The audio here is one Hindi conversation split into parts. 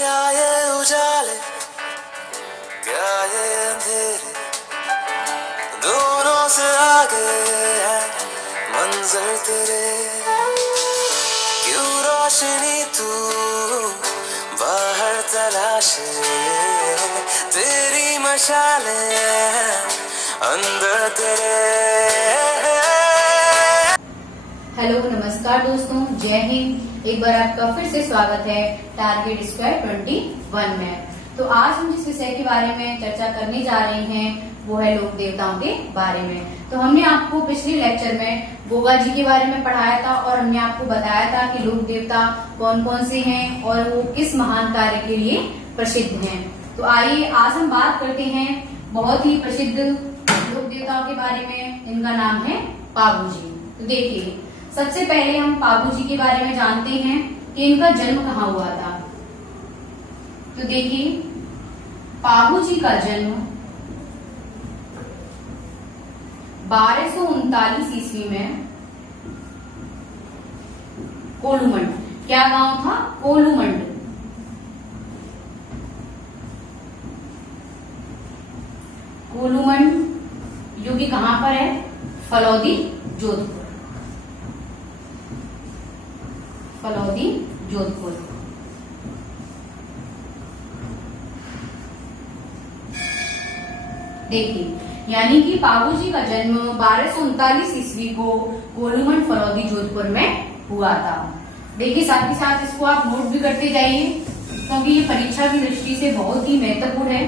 क्या ये उजाले क्या ये अंधेरे दोनों से आगे है मंजिल तेरे क्यों रोशनी तू बाहर तलाशे तेरी मशाले अंदर तेरे। हेलो नमस्कार दोस्तों, जय हिंद। एक बार आपका फिर से स्वागत है टारगेट स्क्वायर 21 में। तो आज हम जिस विषय के बारे में चर्चा करने जा रहे हैं वो है लोक देवताओं के बारे में। तो हमने आपको पिछले लेक्चर में गोगा जी के बारे में पढ़ाया था और हमने आपको बताया था कि लोक देवता कौन कौन से हैं और वो किस महान कार्य के लिए प्रसिद्ध हैं। तो आइए आज हम बात करते हैं बहुत ही प्रसिद्ध लोक देवताओं के बारे में। इनका नाम है पाबू जी। तो देखिए, सबसे पहले हम पाबू जी के बारे में जानते हैं कि इनका जन्म कहाँ हुआ था। तो देखिए, पाबू जी का जन्म 1239 ईस्वी में कोलूमंड, क्या गांव था? कोलूमंड। कोलूमंड जो कि कहां पर है? फलौदी, जोधपुर। फलौदी, जोधपुर। देखिए, यानी कि पाबू जी का जन्म 1239 ईस्वी को कोलूमंड, फलौदी, जोधपुर में हुआ था। देखिए, साथ ही साथ इसको आप नोट भी करते जाइए क्योंकि ये परीक्षा की दृष्टि से बहुत ही महत्वपूर्ण है।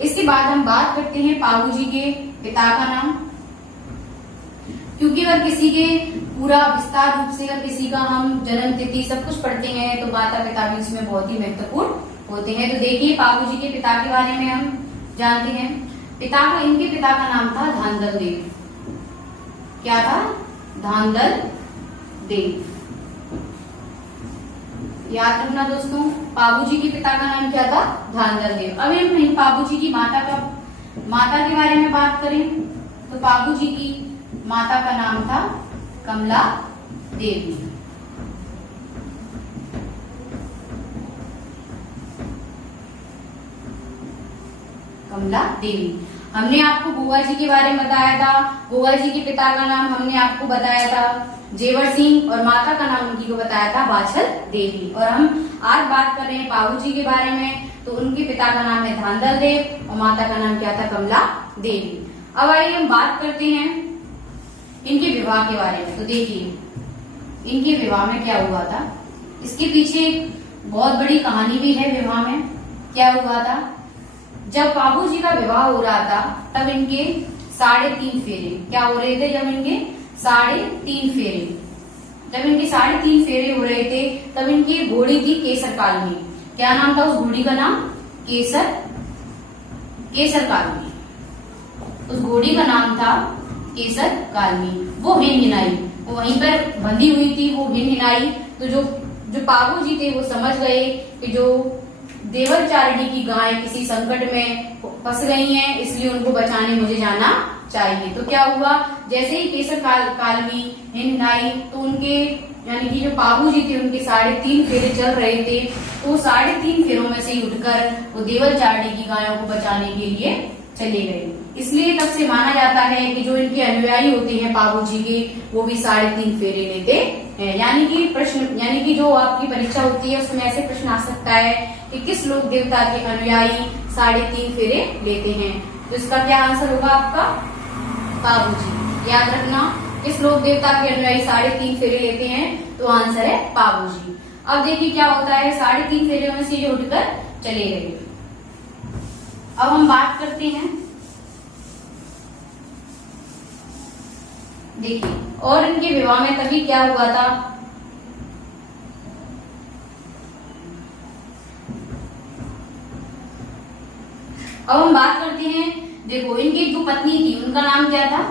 इसके बाद हम बात करते हैं पाबू जी के पिता का नाम, क्योंकि अगर किसी के पूरा विस्तार रूप से अगर किसी का हम जन्म तिथि सब कुछ पढ़ते हैं तो माता पिता भी इसमें बहुत ही महत्वपूर्ण होते हैं। तो देखिए, पाबू जी के पिता के बारे में हम जानते हैं। इनके पिता का नाम था धांधल देव। क्या था? धांधल देव। याद रखना दोस्तों, पाबू जी के पिता का नाम क्या था? धांधल देव। अब हम पाबू जी की माता के बारे में बात करें तो पाबू जी की माता का नाम था कमला देवी। कमला देवी। हमने आपको गोगा जी के बारे में बताया था। गोगा जी के पिता का नाम हमने आपको बताया था जेवर सिंह और माता का नाम उनकी को बताया था बाछल देवी। और हम आज बात कर रहे हैं पाबू जी के बारे में। तो उनके पिता का नाम है धांधल देव और माता का नाम क्या था? कमला देवी। अब आइए हम बात करते हैं इनके विवाह के बारे में। तो देखिए, इनके विवाह में क्या हुआ था, इसके पीछे एक बहुत बड़ी कहानी भी है। विवाह में क्या हुआ था? जब पाबू जी का विवाह हो रहा था तब इनके 3.5 फेरे क्या हो रहे थे? जब इनके 3.5 फेरे हो रहे थे तब इनकी घोड़ी थी केसर कालमी। क्या नाम था उस घोड़ी का नाम? केसर कालमी। उस घोड़ी का नाम था केसर कालमी। वो हिनहिनाई, वो वहीं पर बंधी हुई थी, वो हिनहिनाई। तो जो पाबू जी थे वो समझ गए कि जो देवलचारिणी की गाय किसी संकट में फंस गई हैं, इसलिए उनको बचाने मुझे जाना चाहिए। तो क्या हुआ, जैसे ही केसर कालमी हिनहिनाई तो उनके यानी कि जो पाबू जी थे उनके 3.5 फेरे चल रहे थे। तो 3.5 फेरों में से ही उठकर वो देवलचारिणी की गायों को बचाने के लिए चले गए। इसलिए तब से माना जाता है कि जो इनके अनुयायी होते हैं पाबू जी के, वो भी 3.5 फेरे लेते हैं। यानी कि जो आपकी परीक्षा होती है उसमें ऐसे प्रश्न आ सकता है कि किस लोक देवता के अनुयायी 3.5 फेरे लेते हैं। तो इसका क्या आंसर होगा आपका? पाबू जी। याद रखना, किस लोक देवता के अनुयायी 3.5 फेरे लेते हैं? तो आंसर है पाबू जी। अब देखिए क्या होता है, 3.5 फेरे में से ये उठकर चले गए। अब हम बात करते हैं, देखिए, और इनके विवाह में तभी क्या हुआ था? अब हम बात करते हैं, देखो, इनकी जो पत्नी थी उनका नाम क्या था?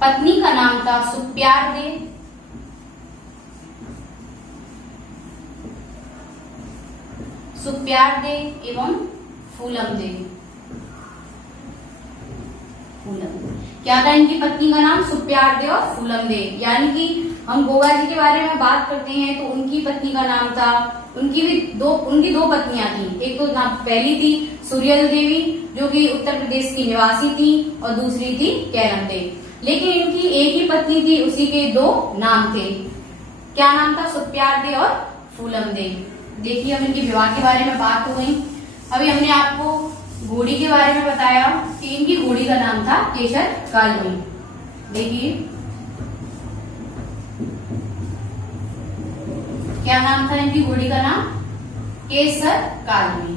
पत्नी का नाम था सुप्यार दे। सुप्यार दे एवं फूलम दे। फूलम क्या था इनकी पत्नी का नाम? सुप्यार दे और फूलम दे। यानी कि हम गोगा जी के बारे में बात करते हैं तो उनकी पत्नी का नाम था, उनकी दो पत्नियां थी। एक तो नाम पहली थी सूर्यल देवी जो कि उत्तर प्रदेश की निवासी थी और दूसरी थी कैलमदे। लेकिन इनकी एक ही पत्नी थी, उसी के दो नाम थे। क्या नाम था? सुप्यारदे और फूलमदे। देखिए अब इनके विवाह के बारे में बात हो गई। अभी हमने आपको घोड़ी के बारे में बताया कि इनकी घोड़ी का नाम था केसर कालमी। देखिए क्या नाम था इनकी घोड़ी का नाम? केसर कालमी।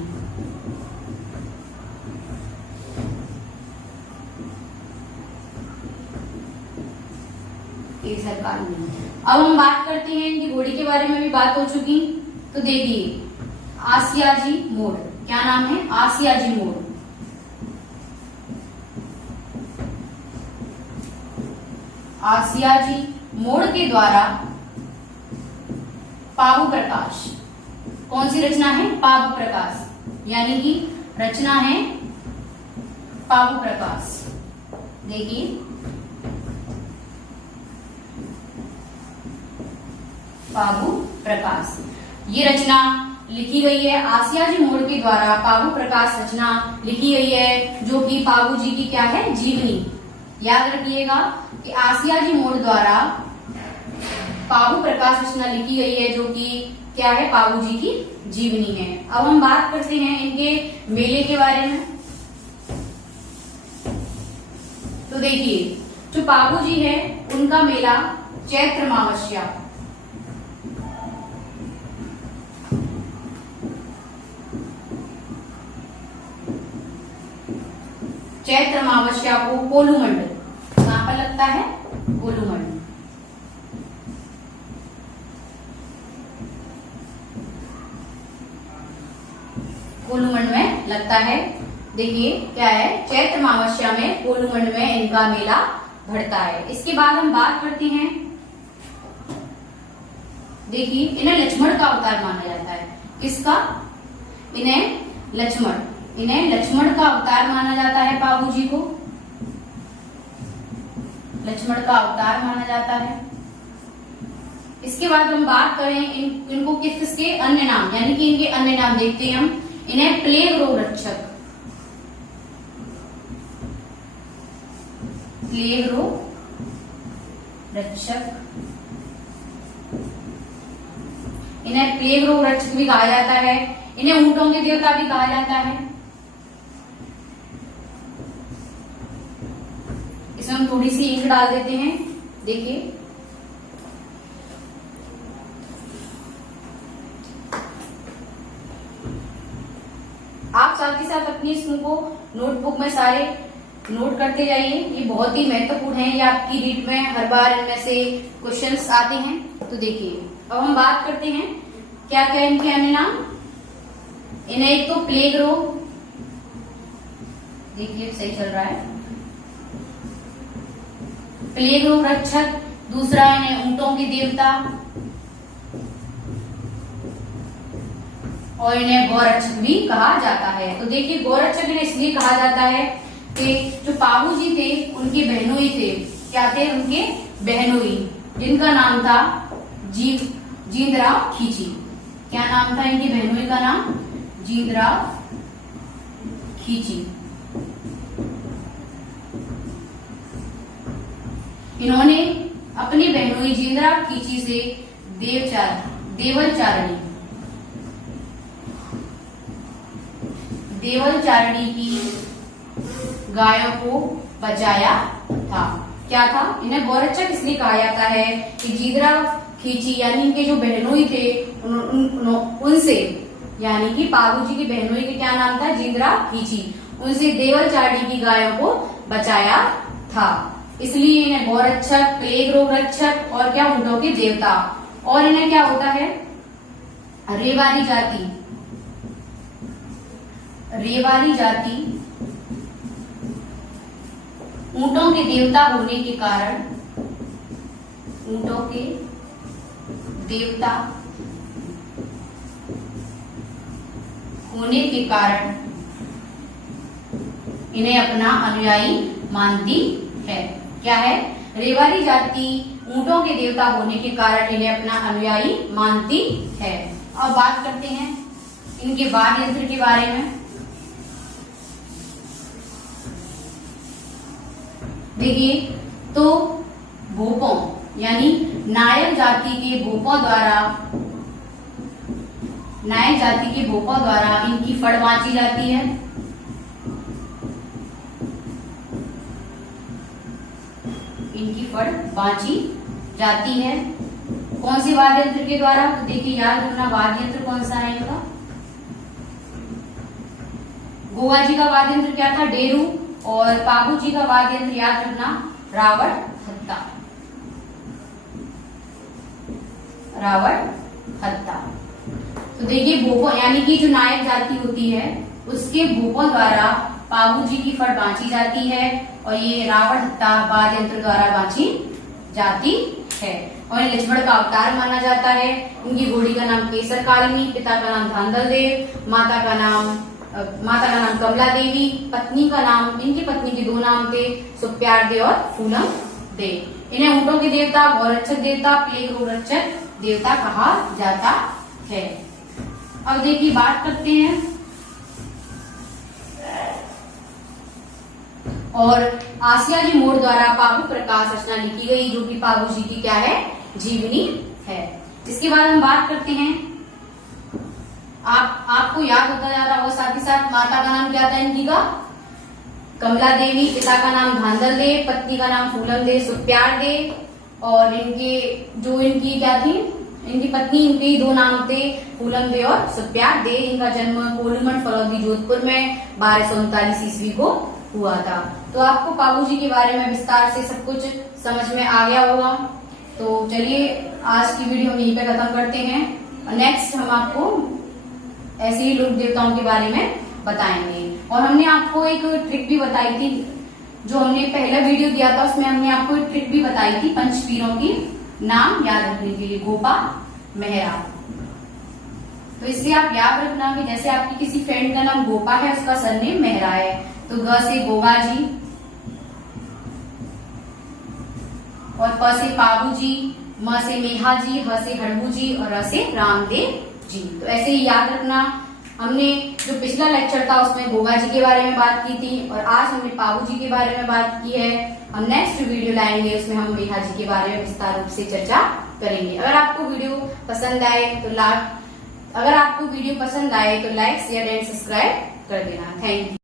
केसर कालमी। अब हम बात करते हैं इनकी घोड़ी के बारे में भी बात हो चुकी। तो देखिए आसियाजी मोड़। क्या नाम है? आसियाजी मोड़। आसियाजी मोड़ के द्वारा पाबू प्रकाश। कौन सी रचना है? पाबू प्रकाश, यानी कि रचना है पाबू प्रकाश। देखिए पाबू प्रकाश ये रचना लिखी गई है। आसियाजी मोड़ के द्वारा पाबू प्रकाश रचना लिखी गई है जो कि पाबू जी की क्या है? जीवनी। याद रखिएगा कि आसियाजी मोड़ द्वारा पाबू प्रकाश रचना लिखी गई है जो कि क्या है? पाबू जी की जीवनी है। अब हम बात करते हैं इनके मेले के बारे में। तो देखिए जो पाबू जी है उनका मेला चैत्र अमावस्या, चैत्र अमावस्या को कोलूमंड, कहां पर लगता है? कोलूमंड। कोलूमंड में लगता है। देखिए क्या है? चैत्र अमावस्या में कोलूमंड में इनका मेला भरता है। इसके बाद हम बात करते हैं, देखिए इन्हें लक्ष्मण का अवतार माना जाता है। किसका? इन्हें लक्ष्मण का अवतार माना जाता है। पाबू जी को लक्ष्मण का अवतार माना जाता है। इसके बाद हम बात करें इनको किस किसके अन्य नाम, यानी कि इनके अन्य नाम देखते हैं हम। इन्हें प्लेग रोग रक्षक, प्लेग रोग रक्षक, इन्हें प्लेग रोग रक्षक भी कहा जाता है। इन्हें ऊंटों के देवता भी कहा जाता है। इसमें हम थोड़ी सी इंक डाल देते हैं। देखिए आप साथ ही साथ अपनी इसको नोटबुक में सारे नोट करते जाइए। ये बहुत ही महत्वपूर्ण है। ये आपकी रीड में हर बार इनमें से क्वेश्चंस आते हैं। तो देखिए अब हम बात करते हैं क्या क्या इनके अन्य नाम। इन्हें एक तो प्लेग रोग, देखिए सही चल रहा है, प्लेग रोग रक्षक। दूसरा इन्हें ऊंटों के देवता और इन्हें गौरक्षक भी कहा जाता है। तो देखिए गौरक्षक इन्हें इसलिए कहा जाता है कि जो पाबू जी थे उनके बहनोई थे। क्या थे उनके? बहनोई, जिनका नाम था जींदराव खींची। क्या नाम था इनकी बहनोई का नाम? जींदराव खींची। इन्होंने अपनी बहनोई जींदराव खींची से देवल चारणी की गायों को बचाया था। क्या था? इन्हें गौरक्षक इसलिए कहा जाता है कि जींदराव खींची यानी इनके जो बहनोई थे उनसे, यानी कि पाबू जी की बहनोई के क्या नाम था? जींदराव खींची। उनसे देवल चारणी की गायों को बचाया था, इसलिए इन्हें गौरक्षक, प्लेग रोग रक्षक और क्या ऊंटों के देवता। और इन्हें क्या होता है? रेवारी जाति, रेवारी जाति ऊंटों के देवता होने के कारण, ऊंटों के देवता होने के कारण इन्हें अपना अनुयायी मानती है। क्या है? रेवारी जाति ऊंटों के देवता होने के कारण इन्हें अपना अनुयायी मानती है। अब बात करते हैं इनके वाद्य यंत्र के बारे में। देखिए, तो भोपों यानी नायक जाति के भोपों द्वारा इनकी फड़ बांची जाती है। इनकी फड़ बांची जाती है कौन सी वाद्य यंत्र के द्वारा? तो देखिए, याद रखना वाद्य यंत्र कौन सा है इनका। गोवा जी का वाद्य यंत्र क्या था? डेरू। और पाबू जी का वाद्य यंत्र याद रखना रावण हत्ता। रावण हत्ता। तो देखिए, भोपों यानी कि जो नायक जाति होती है उसके भोपों द्वारा पाबू जी की फड़ बांची जाती है और ये रावण हत्ता वाद्य यंत्र द्वारा बांची जाती है। और लक्ष्मण का अवतार माना जाता है। उनकी घोड़ी का नाम केसर कालनी, पिता का नाम धांधल देव, माता का नाम कमला देवी, पत्नी का नाम, इनकी पत्नी के 2 नाम थे, सुप्यार देव और फूलम देव। इन्हें ऊंटों के देवता, गौरक्षक देवता, प्लेग रोग रक्षक देवता कहा जाता है। अब देखिए, बात करते हैं और आसिया जी मोर द्वारा पाबू प्रकाश रचना लिखी गई, जो कि पाबू जी की क्या है? जीवनी है। इसके बाद हम बात करते हैं, आपको याद होता जा रहा होगा साथ ही साथ, माता का नाम क्या था इनकी का? कमला देवी, पिता का नाम धांधल देव, पत्नी का नाम फूलम देव, सुप्यार देव। और इनकी क्या थी? इनकी पत्नी, इनके 2 नाम थे, फूलम देव और सुप्यार देव। इनका जन्म कोलूमठ फलौदी जोधपुर में 1239 ईस्वी को हुआ था। तो आपको पाबू जी के बारे में विस्तार से सब कुछ समझ में आ गया होगा। तो चलिए, आज की वीडियो हम यहीं पे खत्म करते हैं। नेक्स्ट हम आपको ऐसे ही लोक देवताओं के बारे में बताएंगे। और हमने आपको एक ट्रिक भी बताई थी, जो हमने पहला वीडियो दिया था उसमें हमने आपको एक ट्रिक भी बताई थी पंचपीरों की नाम याद रखने के लिए, गोपा, मेहरा। तो इसलिए आप याद रखना कि जैसे आपकी किसी फ्रेंड का नाम गोपा है, उसका सरनेम मेहरा है, तो ग से गोगा जी, और प से पाबू जी, म से मेहा जी, ह से हड़बू जी और र से रामदेव जी। तो ऐसे ही याद रखना। हमने जो पिछला लेक्चर था उसमें गोगा जी के बारे में बात की थी और आज हमने पाबू जी के बारे में बात की है। हम नेक्स्ट वीडियो लाएंगे, उसमें हम मेहा जी के बारे में विस्तार रूप से चर्चा करेंगे। अगर आपको वीडियो पसंद आए तो लाइक, शेयर एंड सब्सक्राइब कर देना। Thank you.